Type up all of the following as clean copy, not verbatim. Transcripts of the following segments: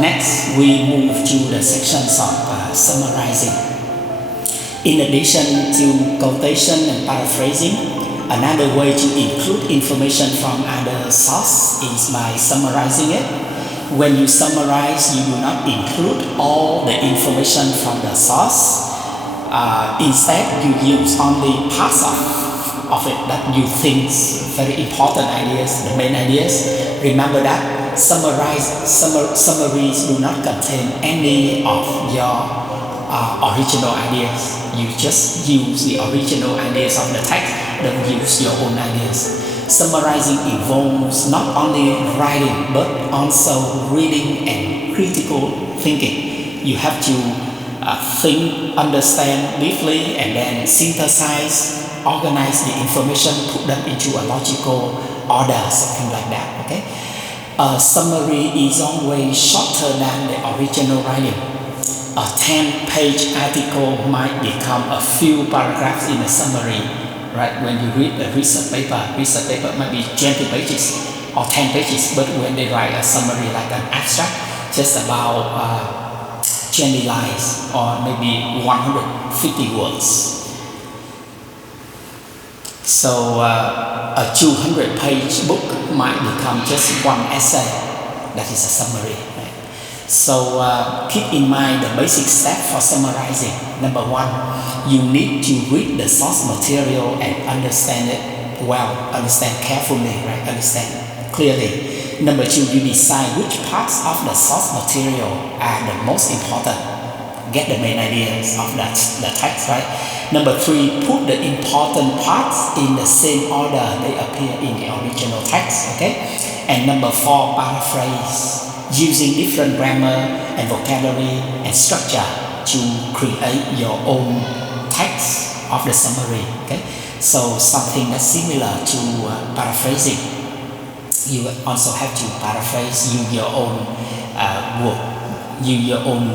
Next, we move to the sections of summarizing. In addition to quotation and paraphrasing, another way to include information from other sources is by summarizing it. When you summarize, you do not include all the information from the source. Instead, you use only parts of it that you think very important ideas, the main ideas. Remember that summaries do not contain any of your original ideas. You just use the original ideas of the text, don't use your own ideas. Summarizing involves not only writing but also reading and critical thinking. You have to think, understand deeply, and then synthesize, organize the information, put them into a logical order, something like that. Okay. A summary is always shorter than the original writing. A 10-page article might become a few paragraphs in a summary, right? When you read a research paper might be 20 pages or 10 pages, but when they write a summary like an abstract, just about 20 lines or maybe 150 words. So a 200-page book might become just one essay. That is a summary. Right? So keep in mind the basic step for summarizing. Number one, you need to read the source material and understand it well, understand carefully, right? Understand clearly. Number two, you decide which parts of the source material are the most important. Get the main ideas of the text, right? Number three, put the important parts in the same order they appear in the original text, okay? And number four, paraphrase, using different grammar and vocabulary and structure to create your own text of the summary, okay? So something that's similar to paraphrasing. You also have to paraphrase, use your own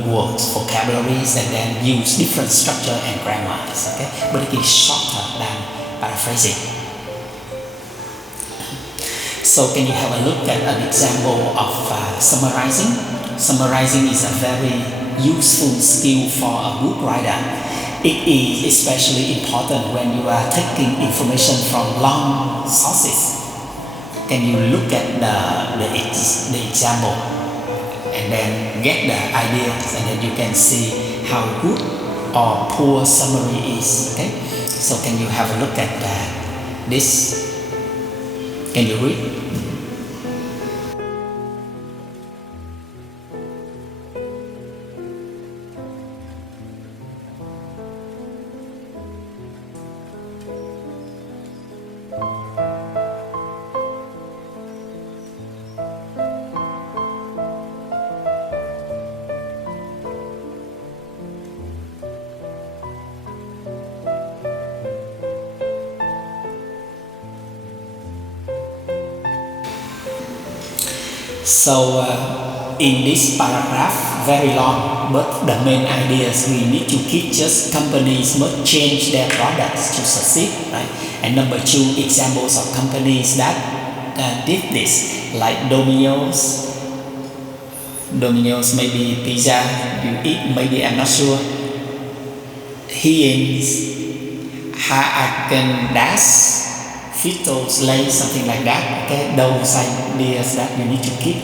words, vocabularies, and then use different structure and grammars, okay? But it is shorter than paraphrasing. So can you have a look at an example of summarizing? Summarizing is a very useful skill for a book writer. It is especially important when you are taking information from long sources. Can you look at the example and then get the ideas, and then you can see how good or poor summary is, okay? So can you have a look at this? Can you read? So in this paragraph, very long, but the main ideas we need to keep just companies must change their products to succeed, right? And number two, examples of companies that did this, like Domino's. Domino's, maybe pizza you eat, maybe I'm not sure. Heinz, Häagen-Dazs, Frito-Lay, something like that. Okay, those ideas that you need to keep.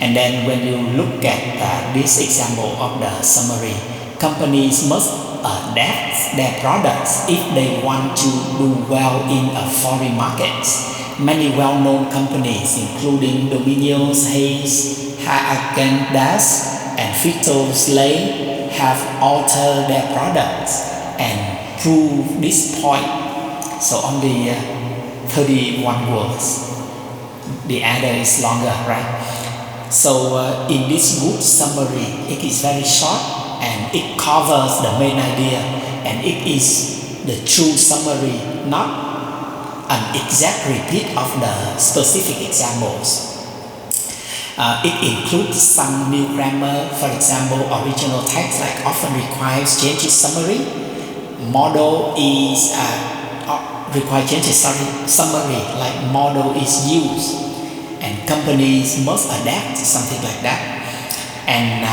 And then when you look at this example of the summary, companies must adapt their products if they want to do well in a foreign market. Many well-known companies, including Domino's, Heinz, Häagen-Dazs, and Frito-Lay, have altered their products and prove this point. So only 31 words. The other is longer, right? So in this good summary, it is very short and it covers the main idea, and it is the true summary, not an exact repeat of the specific examples. It includes some new grammar. For example, original text like often requires changes summary. Model is require changes summary like model is used, and companies must adapt, something like that. And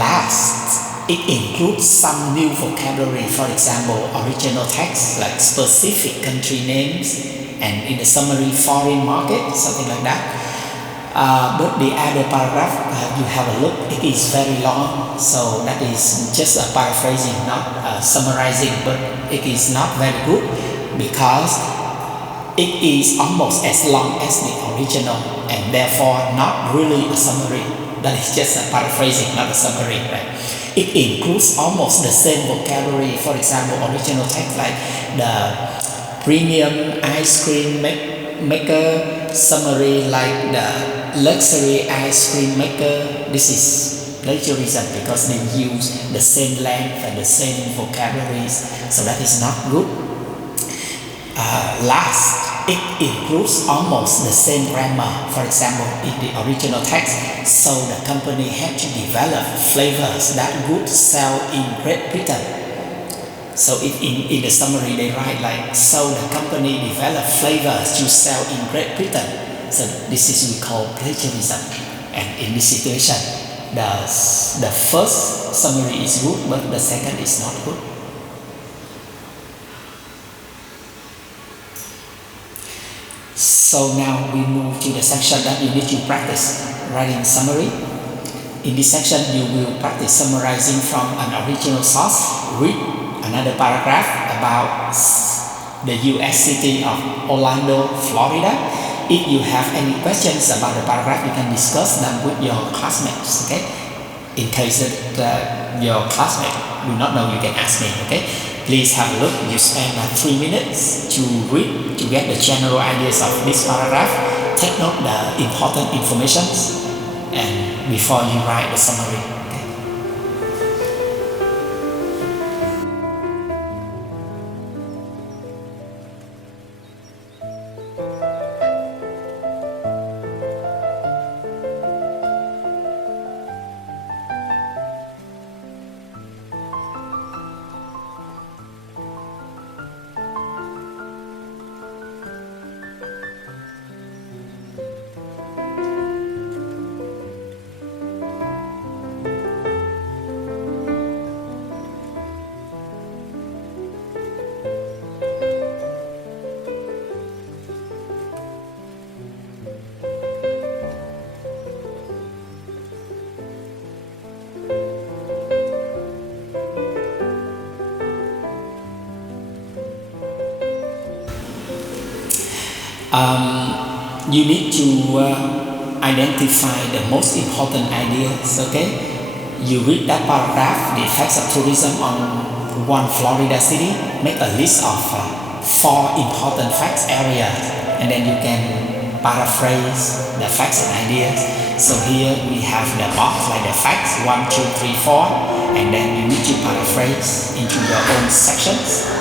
last, it includes some new vocabulary. For example, original text like specific country names, and in the summary foreign market, something like that. But the other paragraph, you have a look, it is very long, so that is just a paraphrasing, not summarizing, but it is not very good because it is almost as long as the original and therefore not really a summary. That is just a paraphrasing, not a summary, right? It includes almost the same vocabulary. For example, original text like the premium ice cream maker, summary like the luxury ice cream maker. This is plagiarism because they use the same length and the same vocabularies, so that is not good. Last, it includes almost the same grammar. For example, in the original text, so the company had to develop flavors that would sell in Great Britain. So in the summary they write like, so the company developed flavors to sell in Great Britain. So this is we call plagiarism. And in this situation, the first summary is good, but the second is not good. So now we move to the section that you need to practice writing summary. In this section, you will practice summarizing from an original source. Read another paragraph about the US city of Orlando, Florida. If you have any questions about the paragraph, you can discuss them with your classmates, okay? In case that your classmate do not know, you can ask me, okay? Please have a look. You spend 3 minutes to read, to get the general ideas of this paragraph. Take note the important information, and before you write the summary. You need to identify the most important ideas, okay? You read that paragraph, the effects of tourism on one Florida city. Make a list of 4 important facts areas, and then you can paraphrase the facts and ideas. So here we have the box like the facts 1, 2, 3, 4, and then you need to paraphrase into your own sections.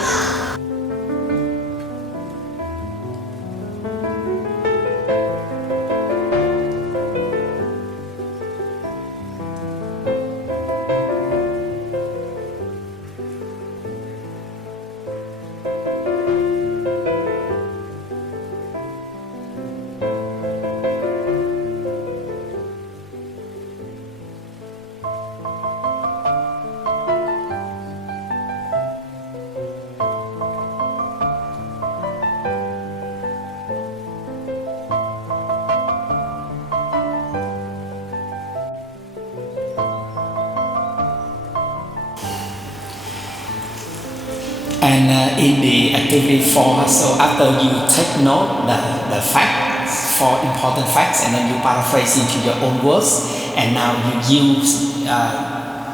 And in the activity 4, so after you take note the facts, 4 important facts, and then you paraphrase into your own words, and now you use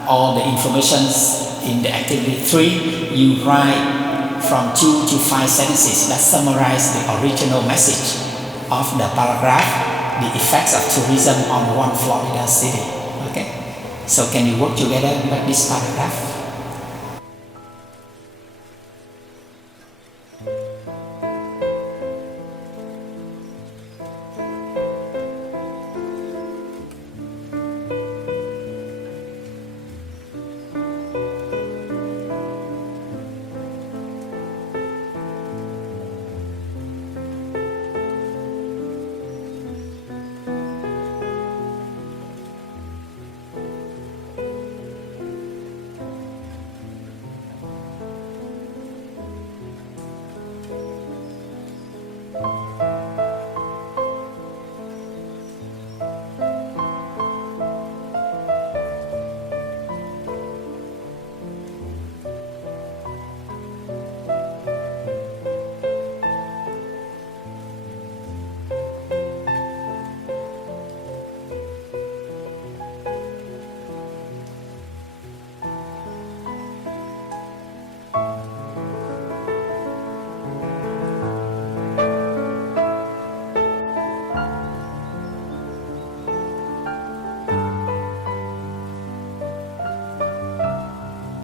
all the information in the activity 3, you write from 2 to 5 sentences that summarize the original message of the paragraph, the effects of tourism on one Florida city. Okay, so can you work together with this paragraph?